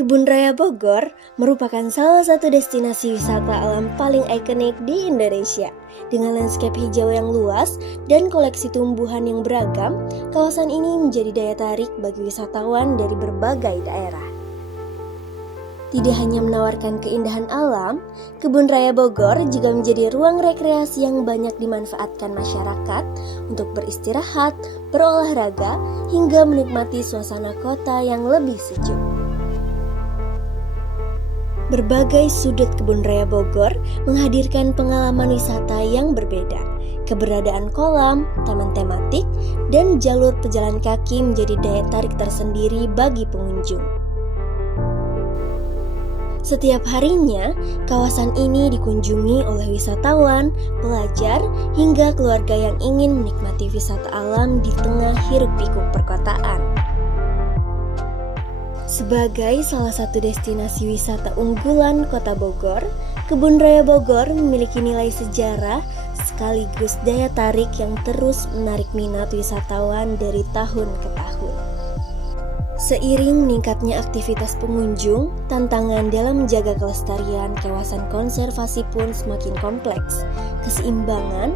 Kebun Raya Bogor merupakan salah satu destinasi wisata alam paling ikonik di Indonesia. Dengan landscape hijau yang luas dan koleksi tumbuhan yang beragam, kawasan ini menjadi daya tarik bagi wisatawan dari berbagai daerah. Tidak hanya menawarkan keindahan alam, Kebun Raya Bogor juga menjadi ruang rekreasi yang banyak dimanfaatkan masyarakat untuk beristirahat, berolahraga, hingga menikmati suasana kota yang lebih sejuk. Berbagai sudut Kebun Raya Bogor menghadirkan pengalaman wisata yang berbeda. Keberadaan kolam, taman tematik, dan jalur pejalan kaki menjadi daya tarik tersendiri bagi pengunjung. Setiap harinya, kawasan ini dikunjungi oleh wisatawan, pelajar, hingga keluarga yang ingin menikmati wisata alam di tengah hiruk-pikuk perkotaan. Sebagai salah satu destinasi wisata unggulan Kota Bogor, Kebun Raya Bogor memiliki nilai sejarah sekaligus daya tarik yang terus menarik minat wisatawan dari tahun ke tahun. Seiring meningkatnya aktivitas pengunjung, tantangan dalam menjaga kelestarian kawasan konservasi pun semakin kompleks. Keseimbangan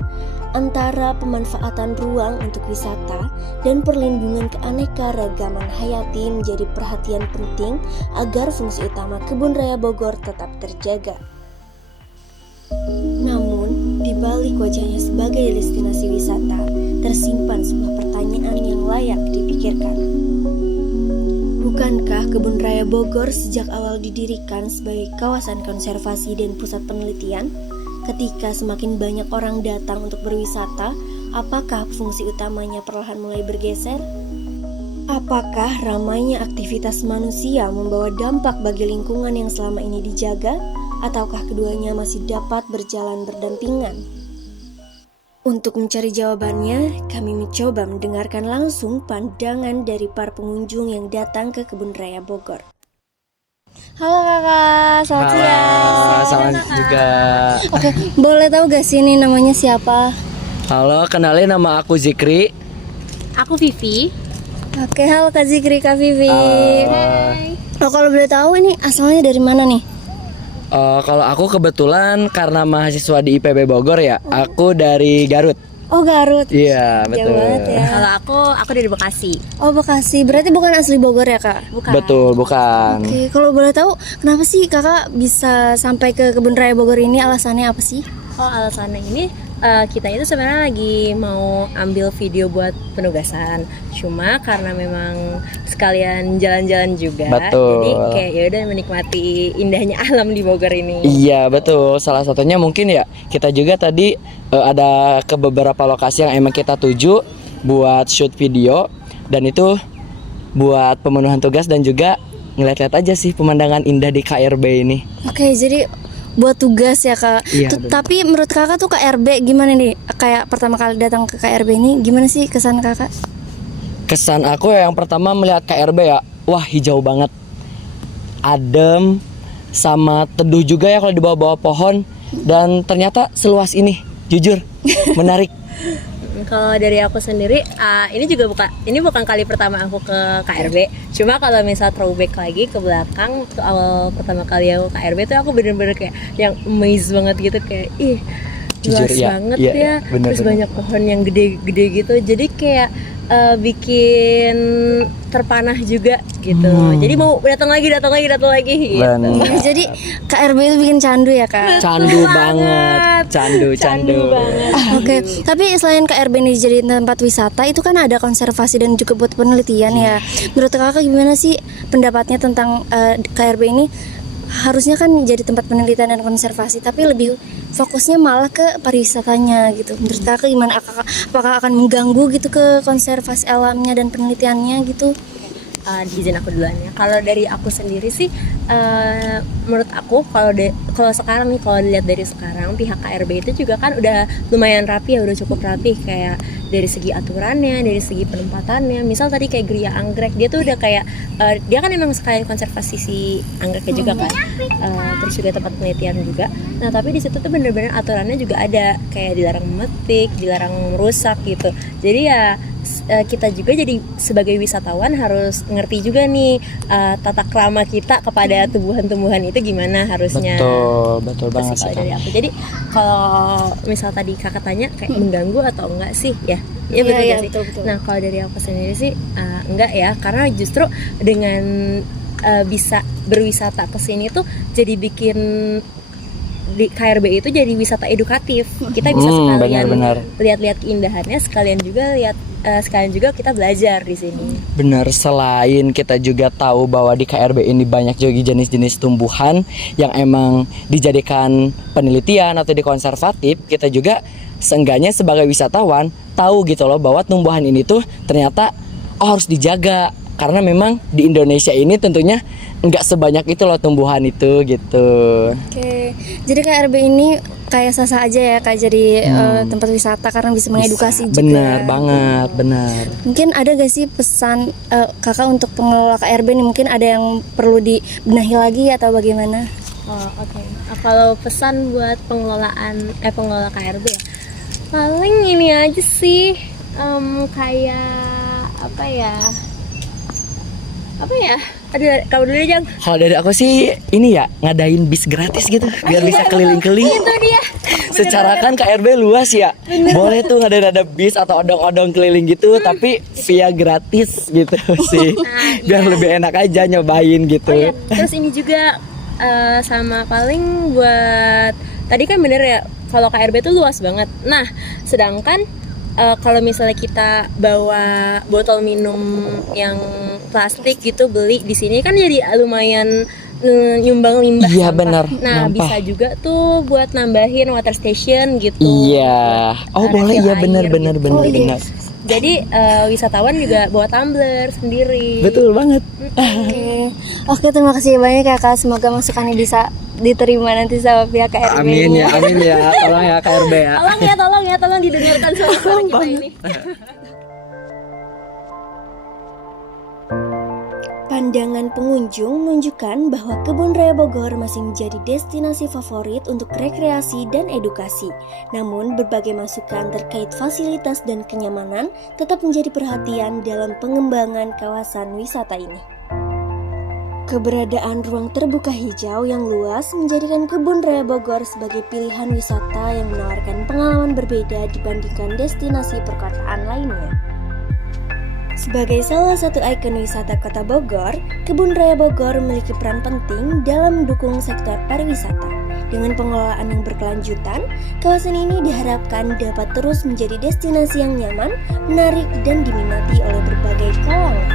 antara pemanfaatan ruang untuk wisata dan perlindungan keanekaragaman hayati menjadi perhatian penting agar fungsi utama Kebun Raya Bogor tetap terjaga. Namun, di balik wajahnya sebagai destinasi wisata, tersimpan sebuah pertanyaan yang layak dipikirkan. Bukankah Kebun Raya Bogor sejak awal didirikan sebagai kawasan konservasi dan pusat penelitian? Ketika semakin banyak orang datang untuk berwisata, apakah fungsi utamanya perlahan mulai bergeser? Apakah ramainya aktivitas manusia membawa dampak bagi lingkungan yang selama ini dijaga? Ataukah keduanya masih dapat berjalan berdampingan? Untuk mencari jawabannya, kami mencoba mendengarkan langsung pandangan dari para pengunjung yang datang ke Kebun Raya Bogor. Halo kakak, selamat siang. Selamat juga. Oke, boleh tahu gak sih ini namanya siapa? Halo, kenalin nama aku Zikri. Aku Vivi. Oke, halo Kak Zikri, Kak Vivi. Hai. Oh, kalau boleh tahu ini asalnya dari mana nih? Kalau aku kebetulan karena mahasiswa di IPB Bogor ya, aku dari Garut. Oh, Garut. Iya, Jauh betul. banget ya. Kalau aku dari Bekasi. Oh, Bekasi. Berarti bukan asli Bogor ya, Kak? Bukan. Betul, bukan. Oke, kalau boleh tahu kenapa sih kakak bisa sampai ke Kebun Raya Bogor ini, alasannya apa sih? Oh, alasannya ini kita itu sebenarnya lagi mau ambil video buat penugasan. Cuma karena memang sekalian jalan-jalan juga. Betul. Jadi kayak ya udah menikmati indahnya alam di Bogor ini. Iya, betul. Salah satunya mungkin ya, kita juga tadi ada ke beberapa lokasi yang emang kita tuju buat shoot video, dan itu buat pemenuhan tugas dan juga ngeliat-liat aja sih pemandangan indah di KRB ini. Oke, jadi buat tugas ya, Kak. Iya, Tapi menurut kakak tuh KRB gimana nih? Kayak pertama kali datang ke KRB ini, gimana sih kesan kakak? Kesan aku yang pertama melihat KRB ya, wah hijau banget, adem, sama teduh juga ya kalau di bawah-bawah pohon, dan ternyata seluas ini, jujur menarik. Kalau dari aku sendiri, ini bukan kali pertama aku ke KRB. Cuma kalau misal throwback lagi ke belakang, ke awal pertama kali aku ke KRB tuh aku bener-bener kayak yang amazed banget gitu, kayak ih Jujur, luas iya, banget iya, ya. bener, Terus bener. banyak pohon yang gede-gede gitu. Jadi kayak bikin terpanah juga gitu. Jadi mau datang lagi gitu. Bener. Jadi KRB itu bikin candu ya, Kak? Candu banget, candu. banget. Oke, tapi selain KRB ini jadi tempat wisata, itu kan ada konservasi dan juga buat penelitian ya. Menurut kakak gimana sih pendapatnya tentang KRB ini? Harusnya kan jadi tempat penelitian dan konservasi, tapi lebih fokusnya malah ke pariwisatanya gitu. Menurut kakak gimana? Apakah akan mengganggu gitu ke konservasi alamnya dan penelitiannya gitu? Izin aku duluan ya. Kalau dari aku sendiri sih, menurut aku kalau sekarang nih, kalau dilihat dari sekarang, pihak KRB itu juga kan udah lumayan rapi ya, udah cukup rapi, kayak dari segi aturannya, dari segi penempatannya. Misal tadi kayak Geria Anggrek, dia tuh udah kayak dia kan emang sekalian konservasi si anggreknya juga kan, terus juga tempat penelitian juga. Nah tapi di situ tuh bener-bener aturannya juga ada, kayak dilarang memetik, dilarang merusak gitu. Jadi ya kita juga jadi sebagai wisatawan harus ngerti juga nih tata krama kita kepada tumbuhan-tumbuhan itu gimana harusnya. Betul Terus banget kalau sih. dari aku. Jadi kalau misal tadi kakak tanya kayak mengganggu atau enggak sih ya? Iya betul Iya, nggak sih? betul. Nah kalau dari aku sendiri sih enggak ya, karena justru dengan bisa berwisata ke sini tuh jadi bikin di KRB itu jadi wisata edukatif. Kita bisa sekalian benar. lihat-lihat keindahannya, sekalian juga kita belajar di sini. Benar, selain kita juga tahu bahwa di KRB ini banyak juga jenis-jenis tumbuhan yang emang dijadikan penelitian atau dikonservatif, kita juga seenggaknya sebagai wisatawan tahu gitu loh bahwa tumbuhan ini tuh ternyata harus dijaga. Karena memang di Indonesia ini tentunya nggak sebanyak itu loh tumbuhan itu gitu. Oke, jadi KRB ini kayak sah-sah aja ya Kak, jadi tempat wisata karena bisa mengedukasi juga. Benar banget, benar. Mungkin ada gak sih pesan kakak untuk pengelola KRB nih, mungkin ada yang perlu dibenahi lagi atau bagaimana? Oh, oke. Kalau pesan buat pengelola KRB ya, paling ini aja sih, kayak apa ya? Aduh, kamu dulu Jang. Kalau dari aku sih ini ya ngadain bis gratis gitu biar bisa keliling-keliling. Itu dia. Secara kan KRB luas ya. Boleh tuh ngadain ada bis atau odong-odong keliling gitu tapi via gratis gitu sih. Biar lebih enak aja nyobain gitu. Oh iya, terus ini juga sama paling buat tadi kan bener ya kalau KRB tuh luas banget. Nah, sedangkan kalau misalnya kita bawa botol minum yang plastik gitu beli di sini kan jadi lumayan nyumbang limbah. Iya sampah. benar. Nah Nyampah. bisa juga tuh buat nambahin water station gitu. Iya. Oh boleh refill ya air benar gitu. benar benar Oh, iya. benar. Jadi wisatawan juga bawa tumbler sendiri. Betul banget. Oke, terima kasih banyak ya Kak. Semoga masukannya bisa diterima nanti sama pihak KRB. Amin ya, amin ya. Tolong ya KRB ya. Tolong didengarkan sama suara kita ini. Pandangan pengunjung menunjukkan bahwa Kebun Raya Bogor masih menjadi destinasi favorit untuk rekreasi dan edukasi. Namun, berbagai masukan terkait fasilitas dan kenyamanan tetap menjadi perhatian dalam pengembangan kawasan wisata ini. Keberadaan ruang terbuka hijau yang luas menjadikan Kebun Raya Bogor sebagai pilihan wisata yang menawarkan pengalaman berbeda dibandingkan destinasi perkotaan lainnya. Sebagai salah satu ikon wisata Kota Bogor, Kebun Raya Bogor memiliki peran penting dalam mendukung sektor pariwisata. Dengan pengelolaan yang berkelanjutan, kawasan ini diharapkan dapat terus menjadi destinasi yang nyaman, menarik, dan diminati oleh berbagai kalangan.